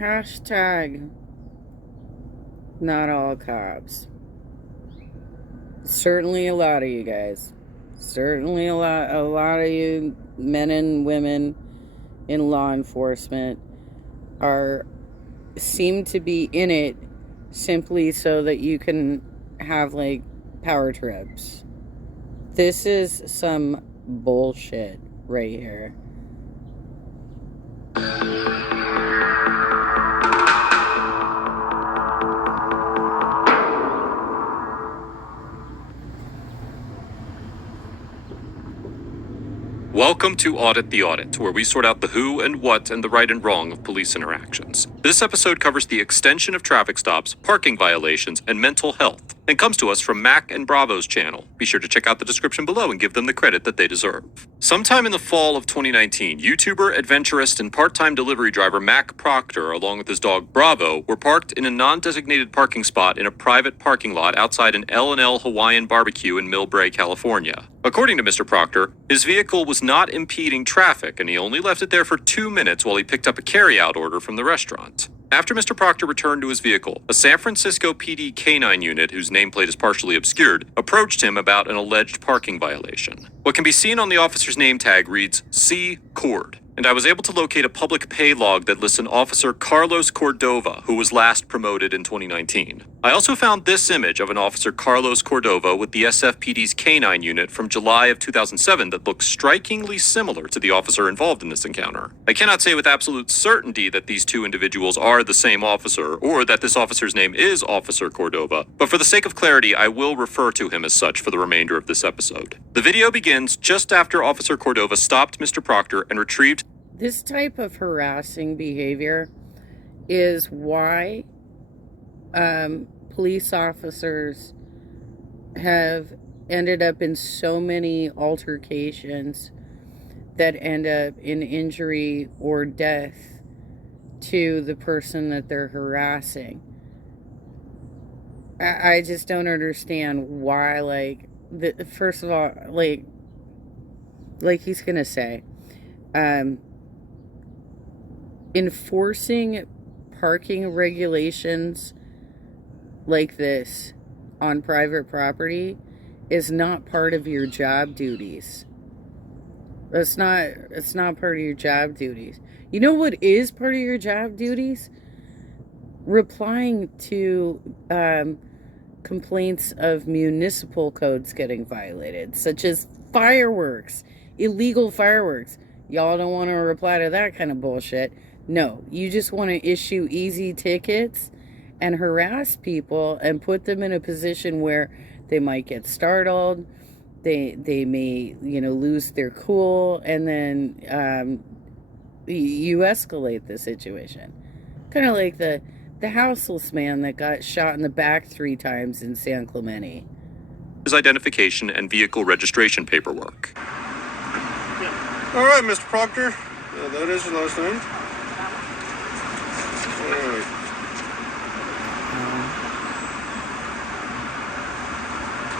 Hashtag not all cops. Certainly a lot of you guys. Certainly a lot of you men and women in law enforcement seem to be in it simply so that you can have like power trips. This is some bullshit right here. Welcome to Audit the Audit, where we sort out the who and what and the right and wrong of police interactions. This episode covers the extension of traffic stops, parking violations, and mental health, and comes to us from Mac and Bravo's channel. Be sure to check out the description below and give them the credit that they deserve. Sometime in the fall of 2019, YouTuber, adventurist, and part-time delivery driver Mac Proctor, along with his dog Bravo, were parked in a non-designated parking spot in a private parking lot outside an L&L Hawaiian barbecue in Millbrae, California. According to Mr. Proctor, his vehicle was not impeding traffic, and he only left it there for 2 minutes while he picked up a carry-out order from the restaurant. After Mr. Proctor returned to his vehicle, a San Francisco PD K-9 unit, whose nameplate is partially obscured, approached him about an alleged parking violation. What can be seen on the officer's name tag reads C. Cord, and I was able to locate a public pay log that lists an Officer Carlos Cordova, who was last promoted in 2019. I also found this image of an Officer Carlos Cordova with the SFPD's K-9 unit from July of 2007 that looks strikingly similar to the officer involved in this encounter. I cannot say with absolute certainty that these two individuals are the same officer, or that this officer's name is Officer Cordova, but for the sake of clarity, I will refer to him as such for the remainder of this episode. The video begins just after Officer Cordova stopped Mr. Proctor and retrieved. This type of harassing behavior is why police officers have ended up in so many altercations that end up in injury or death to the person that they're harassing. I just don't understand why, first of all, like he's gonna say, enforcing parking regulations like this on private property is not part of your job duties. It's not part of your job duties. You know what is part of your job duties? Replying to complaints of municipal codes getting violated, such as fireworks, illegal fireworks. Y'all don't want to reply to that kind of bullshit. No, you just want to issue easy tickets and harass people and put them in a position where they might get startled, they may, lose their cool, and then you escalate the situation. Kind of like the houseless man that got shot in the back 3 times in San Clemente. His identification and vehicle registration paperwork. All right, Mr. Proctor. That is your last name. All right.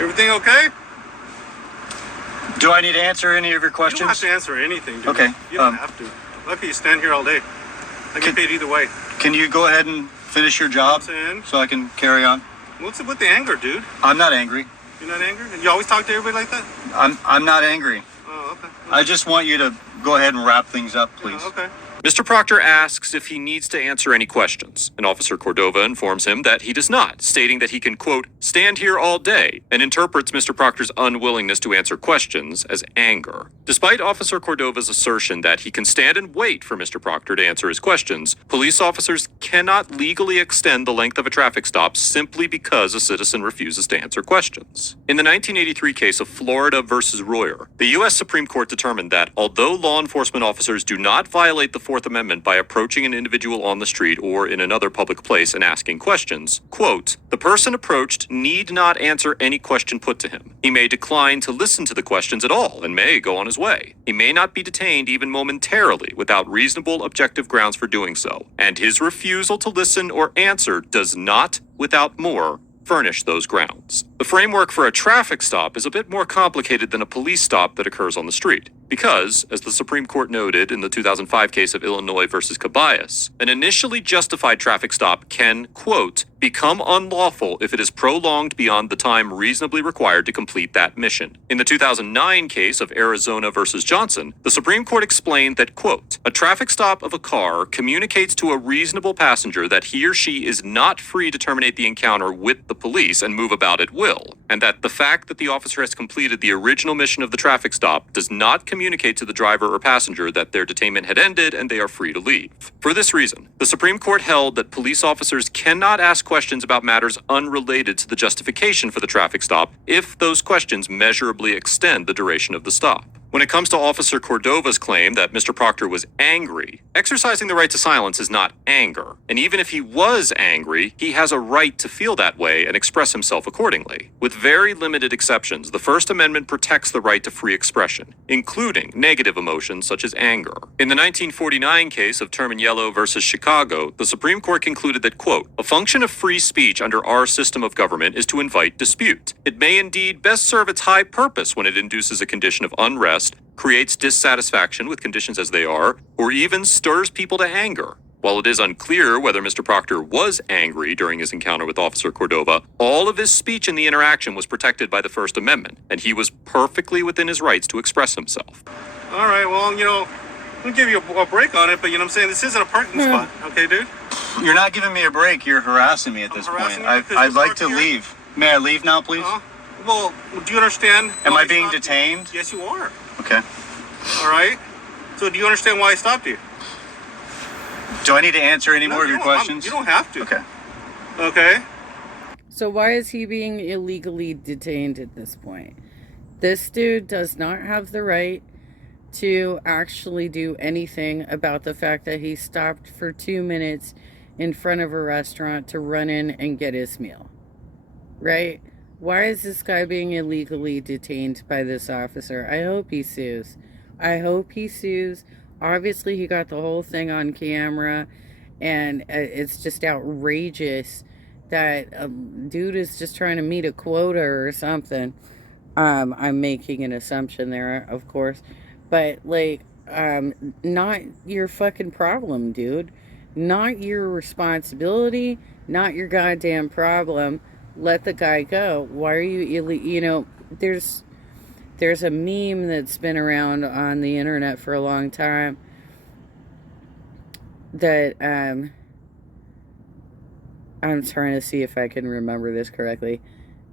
Everything okay? Do I need to answer any of your questions? You don't have to answer anything, dude. Okay. You don't have to. Lucky you stand here all day. I get paid either way. Can you go ahead and finish your job so I can carry on? What's it with the anger, dude? I'm not angry. You're not angry? You always talk to everybody like that? I'm not angry. Oh, okay. I just want you to go ahead and wrap things up, please. Yeah, okay. Mr. Proctor asks if he needs to answer any questions, and Officer Cordova informs him that he does not, stating that he can, quote, stand here all day, and interprets Mr. Proctor's unwillingness to answer questions as anger. Despite Officer Cordova's assertion that he can stand and wait for Mr. Proctor to answer his questions, police officers cannot legally extend the length of a traffic stop simply because a citizen refuses to answer questions. In the 1983 case of Florida versus Royer, the U.S. Supreme Court determined that although law enforcement officers do not violate the Fourth Amendment by approaching an individual on the street or in another public place and asking questions, quote, the person approached need not answer any question put to him. He may decline to listen to the questions at all and may go on his way. He may not be detained even momentarily without reasonable objective grounds for doing so, and his refusal to listen or answer does not, without more, furnish those grounds. The framework for a traffic stop is a bit more complicated than a police stop that occurs on the street. because, as the Supreme Court noted in the 2005 case of Illinois versus Cabayas, an initially justified traffic stop can, quote, become unlawful if it is prolonged beyond the time reasonably required to complete that mission. In the 2009 case of Arizona versus Johnson, the Supreme Court explained that, quote, a traffic stop of a car communicates to a reasonable passenger that he or she is not free to terminate the encounter with the police and move about at will, and that the fact that the officer has completed the original mission of the traffic stop does not communicate to the driver or passenger that their detainment had ended and they are free to leave. For this reason, the Supreme Court held that police officers cannot ask questions about matters unrelated to the justification for the traffic stop if those questions measurably extend the duration of the stop. When it comes to Officer Cordova's claim that Mr. Proctor was angry, exercising the right to silence is not anger. And even if he was angry, he has a right to feel that way and express himself accordingly. With very limited exceptions, the First Amendment protects the right to free expression, including negative emotions such as anger. In the 1949 case of Terminiello versus Chicago, the Supreme Court concluded that, quote, a function of free speech under our system of government is to invite dispute. It may indeed best serve its high purpose when it induces a condition of unrest, creates dissatisfaction with conditions as they are, or even stirs people to anger. While it is unclear whether Mr. Proctor was angry during his encounter with Officer Cordova, all of his speech in the interaction was protected by the First Amendment, and he was perfectly within his rights to express himself. All right, well, I'm gonna give you a break on it, but what I'm saying, this isn't a parking spot, okay, dude? You're not giving me a break. You're harassing me at this point. harassing you because I'd you're like to parking here? leave. May I leave now, please? Well, do you understand? Am why I being stopped you? detained? Yes, you are. Okay. All right. So, do you understand why I stopped you? Do I need to answer any No, more of you your don't- questions? You don't have to. Okay. Okay. So why is he being illegally detained at this point? This dude does not have the right to actually do anything about the fact that he stopped for 2 minutes in front of a restaurant to run in and get his meal. Right? Why is this guy being illegally detained by this officer? I hope he sues. I hope he sues. Obviously, he got the whole thing on camera, and it's just outrageous that a dude is just trying to meet a quota or something. I'm making an assumption there, of course. But, not your fucking problem, dude. Not your responsibility. Not your goddamn problem. Let the guy go. Why are you there's a meme that's been around on the internet for a long time that I'm trying to see if I can remember this correctly.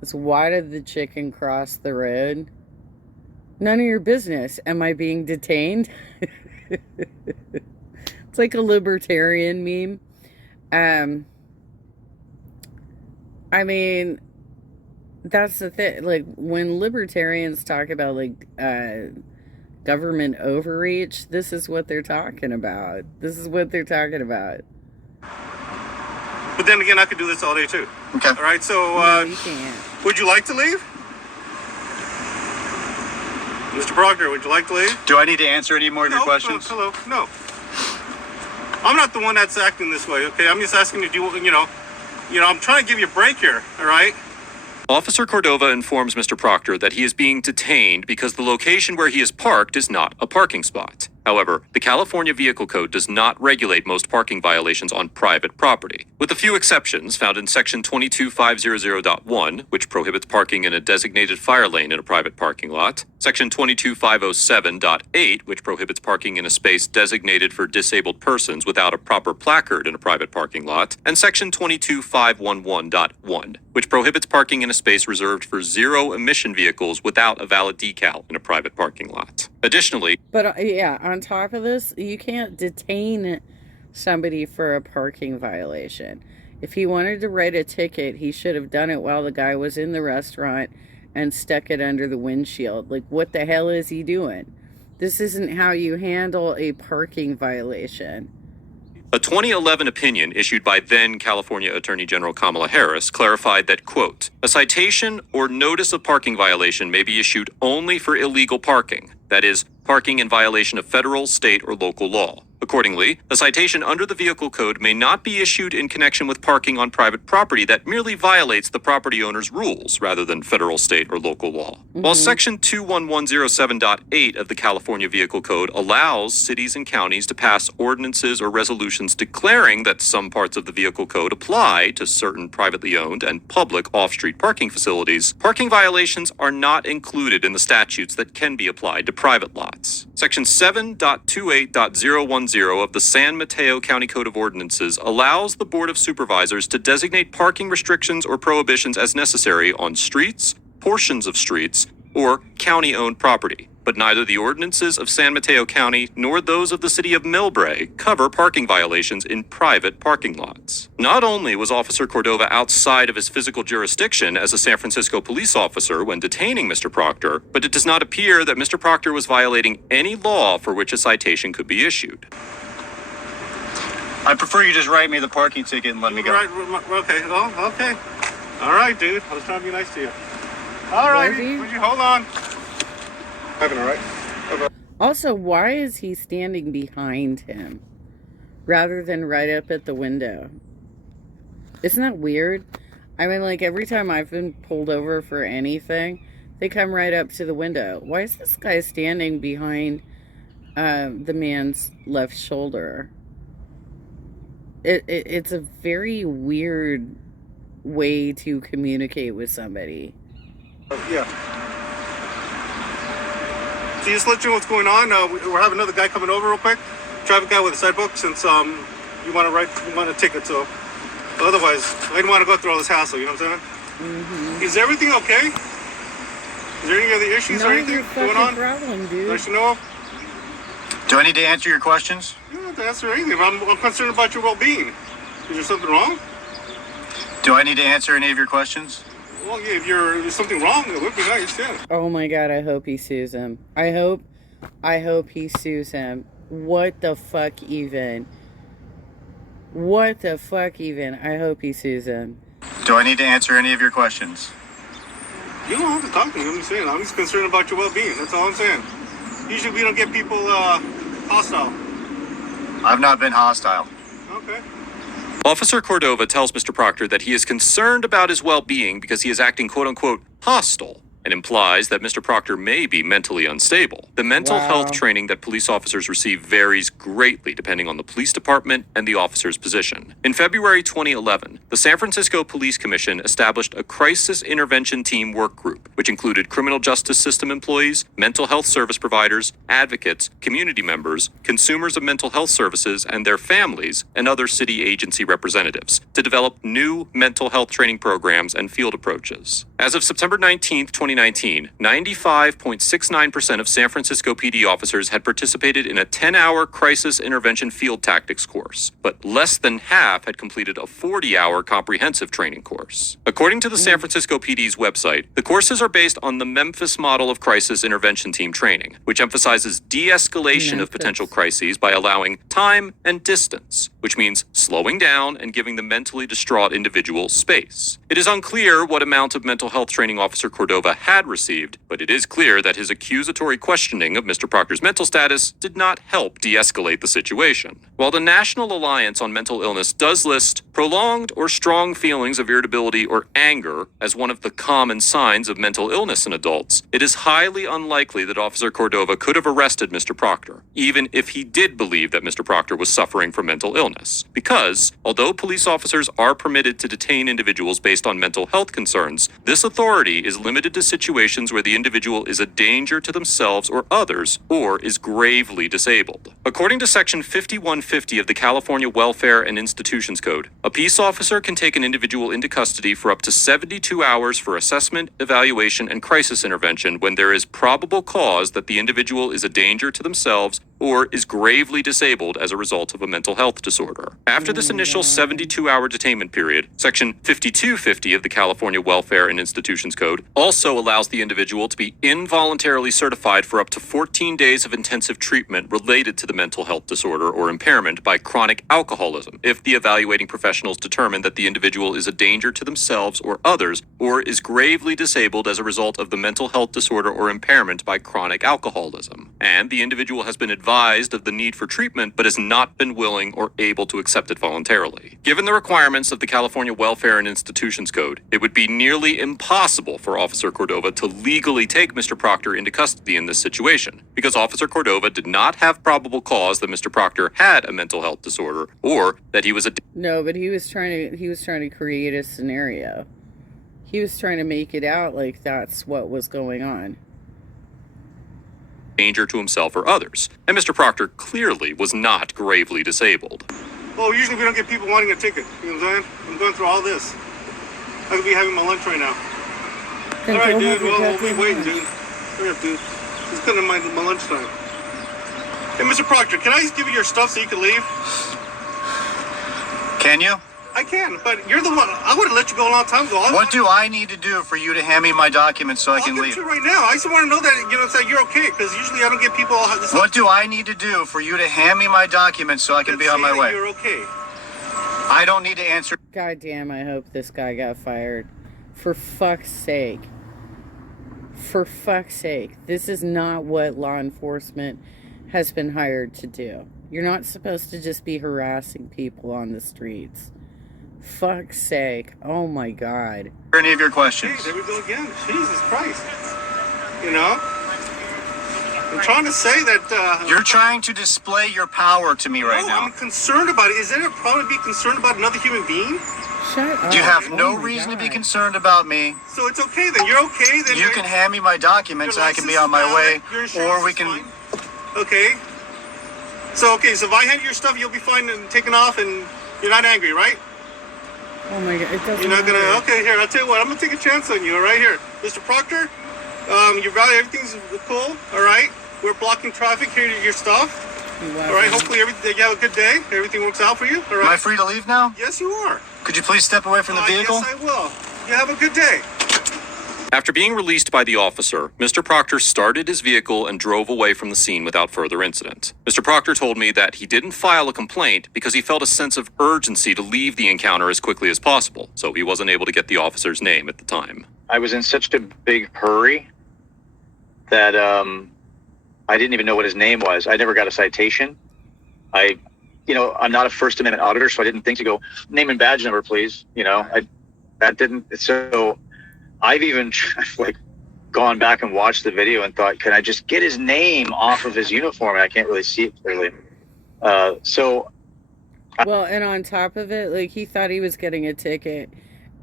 It's, why did the chicken cross the road? None of your business. Am I being detained? It's like a libertarian meme. I mean, that's the thing. Like, when libertarians talk about, government overreach, this is what they're talking about. This is what they're talking about. But then again, I could do this all day too. Okay. All right. So, No, you can't. would you like to leave, Mr. Proctor? Would you like to leave? Do I need to answer any more of your questions? Hello. No. I'm not the one that's acting this way. Okay. I'm just asking you to do. I'm trying to give you a break here. All right. Officer Cordova informs Mr. Proctor that he is being detained because the location where he is parked is not a parking spot. However, the California Vehicle Code does not regulate most parking violations on private property, with a few exceptions found in Section 22500.1, which prohibits parking in a designated fire lane in a private parking lot, Section 22507.8, which prohibits parking in a space designated for disabled persons without a proper placard in a private parking lot, and Section 22511.1, which prohibits parking in a space reserved for zero-emission vehicles without a valid decal in a private parking lot. Additionally, But on top of this, you can't detain somebody for a parking violation. If he wanted to write a ticket, he should have done it while the guy was in the restaurant and stuck it under the windshield. Like, what the hell is he doing? This isn't how you handle a parking violation. a 2011 opinion issued by then California Attorney General Kamala Harris clarified that, quote, a citation or notice of parking violation may be issued only for illegal parking, that is, parking in violation of federal, state, or local law. Accordingly, a citation under the Vehicle Code may not be issued in connection with parking on private property that merely violates the property owner's rules rather than federal, state, or local law. While Section 21107.8 of the California Vehicle Code allows cities and counties to pass ordinances or resolutions declaring that some parts of the Vehicle Code apply to certain privately owned and public off-street parking facilities, parking violations are not included in the statutes that can be applied to private lots. Section 7.28.010 of the San Mateo County Code of Ordinances allows the Board of Supervisors to designate parking restrictions or prohibitions as necessary on streets, portions of streets, or county-owned property. But neither the ordinances of San Mateo County nor those of the city of Millbrae cover parking violations in private parking lots. Not only was Officer Cordova outside of his physical jurisdiction as a San Francisco police officer when detaining Mr. Proctor, but it does not appear that Mr. Proctor was violating any law for which a citation could be issued. I prefer you just write me the parking ticket and let me go. Right, okay, oh, okay. All right, dude. I was trying to be nice to you. All right, would you hold on? Having all right? Also, why is he standing behind him rather than right up at the window? Isn't that weird? I mean, like, every time I've been pulled over for anything, they come right up to the window. Why is this guy standing behind the man's left shoulder? It's a very weird way to communicate with somebody. Yeah. So just let you know what's going on. We're having another guy coming over real quick. Traffic guy with a side book since you want a ticket. So otherwise, I didn't want to go through all this hassle. You know what I'm saying? Is everything okay? Is there any other issues or anything going on? Problem, dude. That I should know of? Do I need to answer your questions? You don't have to answer anything. I'm concerned about your well-being. Is there something wrong? Do I need to answer any of your questions? Well, yeah, if there's something wrong, it would be nice, yeah. Oh my god, I hope he sues him. I hope he sues him. What the fuck even? What the fuck even? I hope he sues him. Do I need to answer any of your questions? You don't have to talk to me. I'm just saying. I'm just concerned about your well-being. That's all I'm saying. Usually we don't get people hostile. I've not been hostile. Okay. Officer Cordova tells Mr. Proctor that he is concerned about his well-being because he is acting quote-unquote hostile, and implies that Mr. Proctor may be mentally unstable. The mental health training that police officers receive varies greatly depending on the police department and the officer's position. In February 2011, the San Francisco Police Commission established a crisis intervention team work group, which included criminal justice system employees, mental health service providers, advocates, community members, consumers of mental health services and their families, and other city agency representatives, to develop new mental health training programs and field approaches. As of September 19, 2019, 95.69% of San Francisco PD officers had participated in a 10-hour crisis intervention field tactics course, but less than half had completed a 40-hour comprehensive training course. According to the San Francisco PD's website, the courses are based on the Memphis model of crisis intervention team training, which emphasizes de-escalation of potential crises by allowing time and distance, which means slowing down and giving the mentally distraught individual space. It is unclear what amount of mental health training Officer Cordova had received, but it is clear that his accusatory questioning of Mr. Proctor's mental status did not help de-escalate the situation. While the National Alliance on Mental Illness does list prolonged or strong feelings of irritability or anger as one of the common signs of mental illness in adults, it is highly unlikely that Officer Cordova could have arrested Mr. Proctor, even if he did believe that Mr. Proctor was suffering from mental illness. Because, although police officers are permitted to detain individuals based on mental health concerns, this authority is limited to situations where the individual is a danger to themselves or others, or is gravely disabled. According to Section 5150 of the California Welfare and Institutions Code, a peace officer can take an individual into custody for up to 72 hours for assessment, evaluation, and crisis intervention when there is probable cause that the individual is a danger to themselves or is gravely disabled as a result of a mental health disorder. After this initial 72-hour detainment period, Section 5250 of the California Welfare and Institutions Code also allows the individual to be involuntarily certified for up to 14 days of intensive treatment related to the mental health disorder or impairment by chronic alcoholism if the evaluating professional professionals determine that the individual is a danger to themselves or others, or is gravely disabled as a result of the mental health disorder or impairment by chronic alcoholism. And the individual has been advised of the need for treatment, but has not been willing or able to accept it voluntarily. Given the requirements of the California Welfare and Institutions Code, it would be nearly impossible for Officer Cordova to legally take Mr. Proctor into custody in this situation, because Officer Cordova did not have probable cause that Mr. Proctor had a mental health disorder or that he was a No, but he was trying to create a scenario. He was trying to make it out like that's what was going on. danger to himself or others, and Mr. Proctor clearly was not gravely disabled. Well, usually we don't get people wanting a ticket. You know what I'm saying? I'm going through all this. I could be having my lunch right now. Then All right, go dude. have your Well, we'll goddamn be waiting, lunch. dude. Hurry up, dude. It's kind of my lunchtime. Hey, Mr. Proctor, can I just give you your stuff so you can leave? Can you? I can, but you're the one. I would have let you go a long time ago. What do I need to do for you to hand me my documents so I I'll can give it leave? to you right now. I just want to know that you're okay, because usually I don't get people all this. What do I need to do for you to hand me my documents so I can be on my way? You're okay. I don't need to answer. God damn, I hope this guy got fired. For fuck's sake. For fuck's sake. This is not what law enforcement has been hired to do. You're not supposed to just be harassing people on the streets. Fuck's sake. Oh my God. Any of your questions? Hey, there we go again. Jesus Christ. You know? I'm trying to say that, You're trying to display your power to me right no, now. I'm concerned about it. Is there a problem to be concerned about another human being? Shut up. You have Oh no my reason to be God. concerned about me. So it's okay then. You're okay then. You can hand me my documents and I can be on my way, or we can. Okay. So if I hand you your stuff, you'll be fine and taken off, and you're not angry, right? Oh my God. It doesn't You're not gonna. matter. Okay, here. I'll tell you what. I'm gonna take a chance on you. All right, here, Mr. Proctor. You got everything's cool. All right. We're blocking traffic here to your stuff. You All right. laughing? Hopefully, you have a good day. Everything works out for you. All Am I right. free to leave now? Yes, you are. Could you please step away from the vehicle? Yes, I will. You have a good day. After being released by the officer, Mr. Proctor started his vehicle and drove away from the scene without further incident. Mr. Proctor told me that he didn't file a complaint because he felt a sense of urgency to leave the encounter as quickly as possible, so he wasn't able to get the officer's name at the time. I was in such a big hurry that I didn't even know what his name was. I never got a citation. I'm not a First Amendment auditor, so I didn't think to go, name and badge number, please. So I've even gone back and watched the video and thought, can I just get his name off of his uniform? And I can't really see it clearly. Well, and on top of it, he thought he was getting a ticket.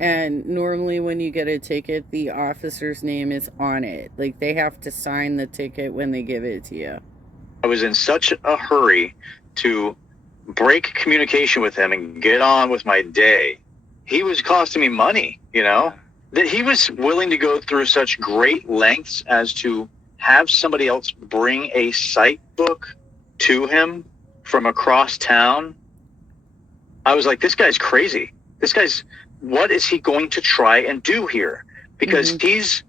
And normally when you get a ticket, the officer's name is on it. They have to sign the ticket when they give it to you. I was in such a hurry to break communication with him and get on with my day. He was costing me money, that he was willing to go through such great lengths as to have somebody else bring a cite book to him from across town. I was like, this guy's crazy. What is he going to try and do here? Because he's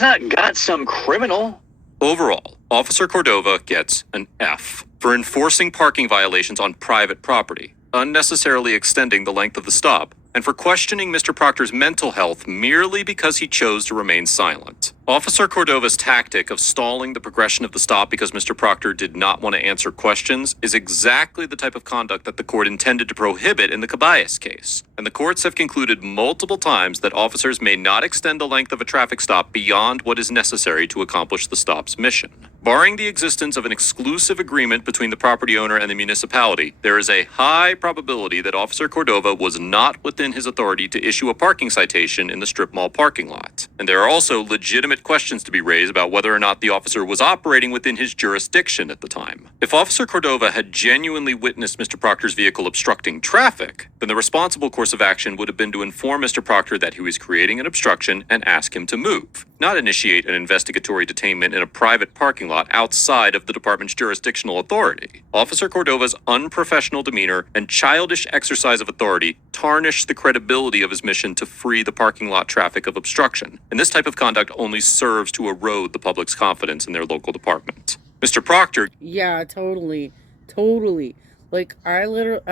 not got some criminal. Overall, Officer Cordova gets an F for enforcing parking violations on private property, unnecessarily extending the length of the stop, and for questioning Mr. Proctor's mental health merely because he chose to remain silent. Officer Cordova's tactic of stalling the progression of the stop because Mr. Proctor did not want to answer questions is exactly the type of conduct that the court intended to prohibit in the Cabayas case. And the courts have concluded multiple times that officers may not extend the length of a traffic stop beyond what is necessary to accomplish the stop's mission. Barring the existence of an exclusive agreement between the property owner and the municipality, there is a high probability that Officer Cordova was not within his authority to issue a parking citation in the strip mall parking lot. And there are also legitimate questions to be raised about whether or not the officer was operating within his jurisdiction at the time. If Officer Cordova had genuinely witnessed Mr. Proctor's vehicle obstructing traffic, then the responsible course of action would have been to inform Mr. Proctor that he was creating an obstruction and ask him to move, not initiate an investigatory detainment in a private parking lot outside of the department's jurisdictional authority. Officer Cordova's unprofessional demeanor and childish exercise of authority tarnish the credibility of his mission to free the parking lot traffic of obstruction, and this type of conduct only serves to erode the public's confidence in their local department. Mr. Proctor Yeah, totally. Totally. Like, I literally,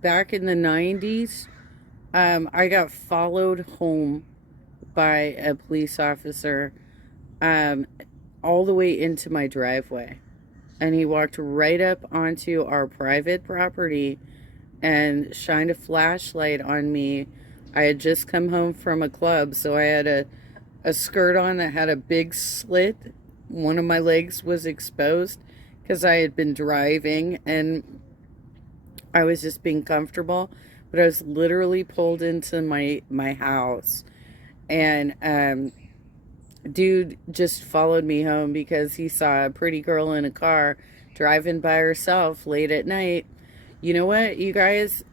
back in the 90s, I got followed home by a police officer, all the way into my driveway. And he walked right up onto our private property and shined a flashlight on me. I had just come home from a club, so I had a skirt on that had a big slit. One of my legs was exposed because I had been driving and I was just being comfortable. But I was literally pulled into my house, and dude just followed me home because he saw a pretty girl in a car driving by herself late at night. You know what, you guys,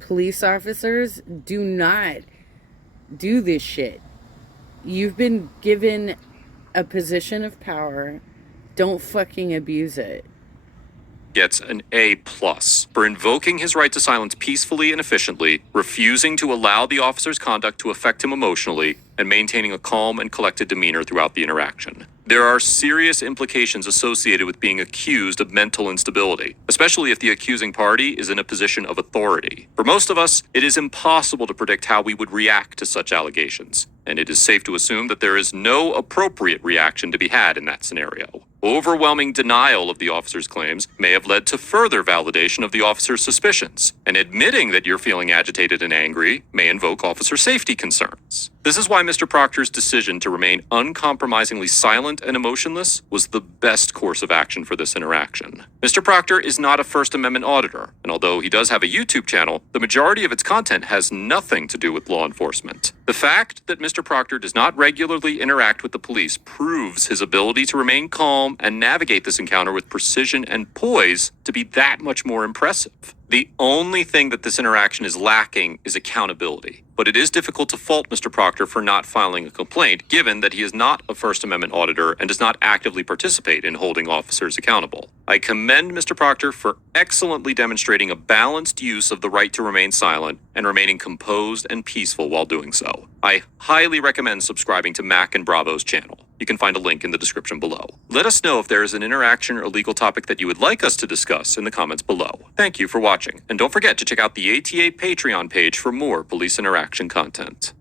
police officers, do not do this shit. You've been given a position of power. Don't fucking abuse it. Gets an A+ for invoking his right to silence peacefully and efficiently, refusing to allow the officer's conduct to affect him emotionally, and maintaining a calm and collected demeanor throughout the interaction. There are serious implications associated with being accused of mental instability, especially if the accusing party is in a position of authority. For most of us, it is impossible to predict how we would react to such allegations, and it is safe to assume that there is no appropriate reaction to be had in that scenario. Overwhelming denial of the officer's claims may have led to further validation of the officer's suspicions, and admitting that you're feeling agitated and angry may invoke officer safety concerns. This is why Mr. Proctor's decision to remain uncompromisingly silent and emotionless was the best course of action for this interaction. Mr. Proctor is not a First Amendment auditor, and although he does have a YouTube channel, the majority of its content has nothing to do with law enforcement. The fact that Mr. Proctor does not regularly interact with the police proves his ability to remain calm and navigate this encounter with precision and poise to be that much more impressive. The only thing that this interaction is lacking is accountability. But it is difficult to fault Mr. Proctor for not filing a complaint, given that he is not a First Amendment auditor and does not actively participate in holding officers accountable. I commend Mr. Proctor for excellently demonstrating a balanced use of the right to remain silent and remaining composed and peaceful while doing so. I highly recommend subscribing to Mac and Bravo's channel. You can find a link in the description below. Let us know if there is an interaction or legal topic that you would like us to discuss in the comments below. Thank you for watching, and don't forget to check out the ATA Patreon page for more police interaction content.